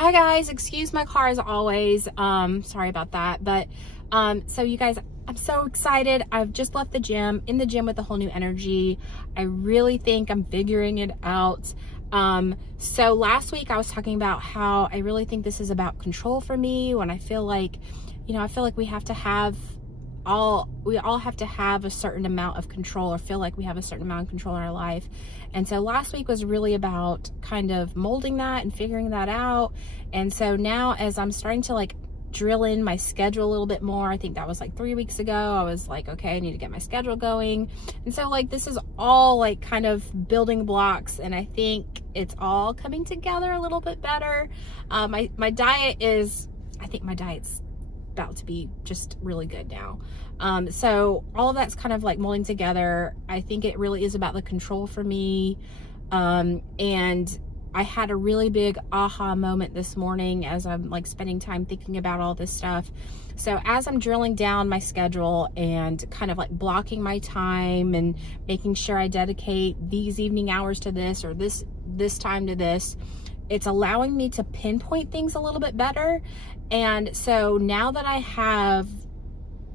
Hi guys, excuse my car as always. Sorry about that. But so you guys, I'm so excited. I've just left the gym, in the gym with a whole new energy. I really think I'm figuring it out. So last week I was talking about how I really think this is about control for me, when I feel like, I feel like we all have to have a certain amount of control, or feel like we have a certain amount of control in our life. And so last week was really about kind of molding that and figuring that out. And so now, as I'm starting to like drill in my schedule a little bit more, I think that was like 3 weeks ago, I was like, okay, I need to get my schedule going. And so like this is all like kind of building blocks, and I think it's all coming together a little bit better. My diet is, I think my diet's about to be just really good now. So all of that's kind of like molding together. I think it really is about the control for me. And I had a really big aha moment this morning as I'm like spending time thinking about all this stuff. So as I'm drilling down my schedule and kind of like blocking my time and making sure I dedicate these evening hours to this, or this time to this, it's allowing me to pinpoint things a little bit better. And so now that I have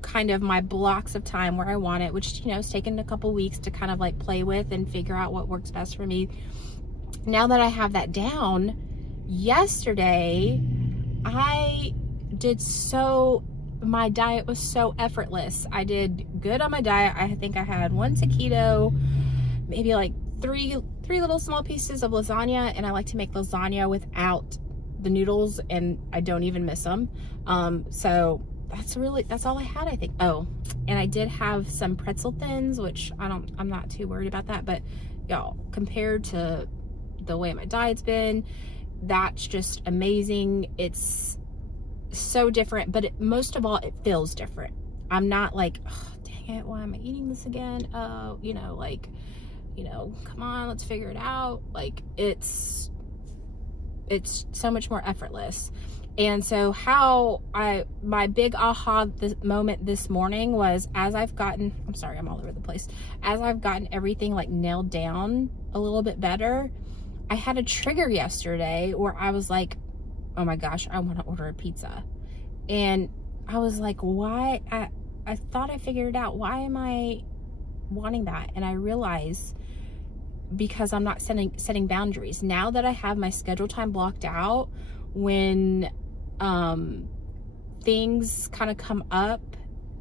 kind of my blocks of time where I want it, which, it's taken a couple weeks to kind of like play with and figure out what works best for me. Now that I have that down, yesterday my diet was so effortless. I did good on my diet. I think I had one taquito, maybe like three little small pieces of lasagna, and I like to make lasagna without the noodles, and I don't even miss them. So that's all I had, I think. Oh, and I did have some pretzel thins, which I'm not too worried about that, but y'all, compared to the way my diet's been, that's just amazing. It's so different, but most of all, it feels different. I'm not like, oh, dang it, why am I eating this again? Oh, come on, let's figure it out. Like it's so much more effortless. And so my big aha moment this morning was, as I've gotten everything like nailed down a little bit better, I had a trigger yesterday where I was like, oh my gosh, I want to order a pizza. And I was like, why? I thought I figured it out. Why am I wanting that? And I realized, because I'm not setting boundaries. Now that I have my schedule time blocked out, when things kind of come up,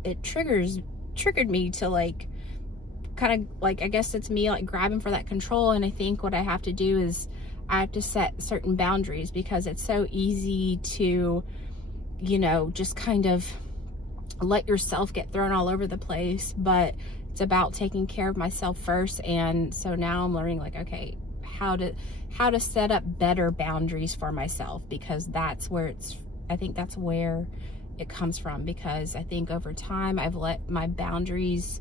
it triggered me to like kind of like, I guess it's me like grabbing for that control. And I think what I have to do is I have to set certain boundaries, because it's so easy to just kind of let yourself get thrown all over the place. But it's about taking care of myself first. And so now I'm learning like, okay, how to set up better boundaries for myself, because that's where it comes from. Because I think over time I've let my boundaries,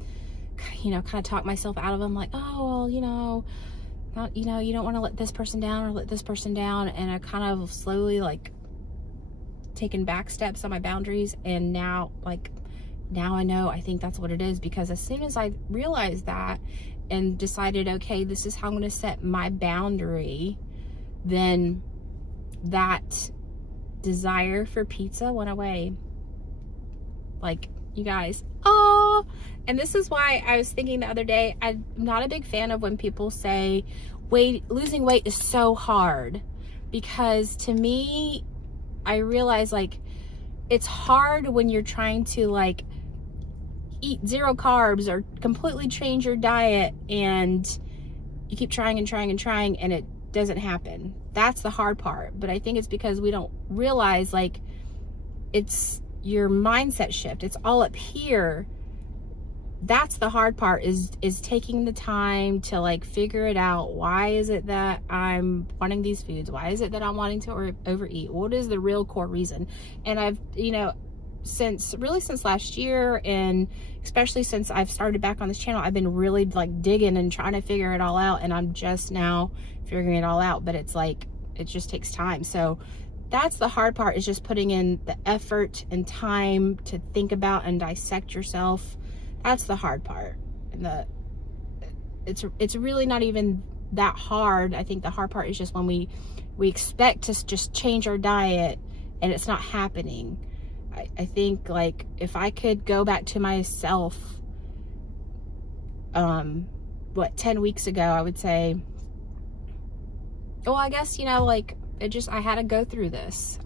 kind of talk myself out of them, like, oh, well, you don't want to let this person down or let this person down. And I kind of slowly like taken back steps on my boundaries. And now I know, I think that's what it is. Because as soon as I realized that and decided, okay, this is how I'm going to set my boundary, then that desire for pizza went away. Like, you guys, oh, and this is why I was thinking the other day, I'm not a big fan of when people say losing weight is so hard, because to me, I realize like it's hard when you're trying to like eat 0 carbs or completely change your diet, and you keep trying and trying and trying, and it doesn't happen. That's the hard part. But I think it's because we don't realize like it's your mindset shift. It's all up here. That's the hard part, is taking the time to like figure it out. Why is it that I'm wanting these foods? Why is it that I'm wanting to overeat? What is the real core reason? And I've, since last year, and especially since I've started back on this channel, I've been really like digging and trying to figure it all out. And I'm just now figuring it all out, but it's like, it just takes time. So that's the hard part, is just putting in the effort and time to think about and dissect yourself. That's the hard part. And it's really not even that hard. I think the hard part is just when we expect to just change our diet and it's not happening. I think, like, if I could go back to myself, 10 weeks ago, I would say, well, I guess, you know, like, I had to go through this,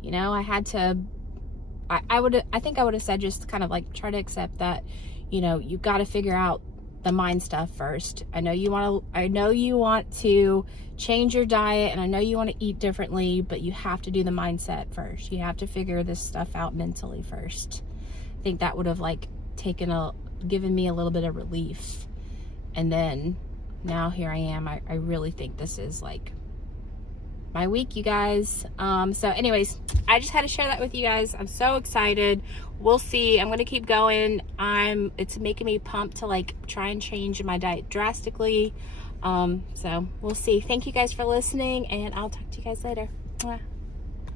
you know, I had to, I think I would have said, just kind of like try to accept that, you know, you got to figure out the mind stuff first. I know you want to change your diet, and I know you want to eat differently, but you have to do the mindset first. You have to figure this stuff out mentally first. I think that would have, like, given me a little bit of relief. And then now here I am. I really think this is, like, my week, you guys. So anyways, I just had to share that with you guys. I'm so excited. We'll see. I'm gonna keep going. It's making me pumped to, like, try and change my diet drastically. So we'll see. Thank you guys for listening, and I'll talk to you guys later. Mwah.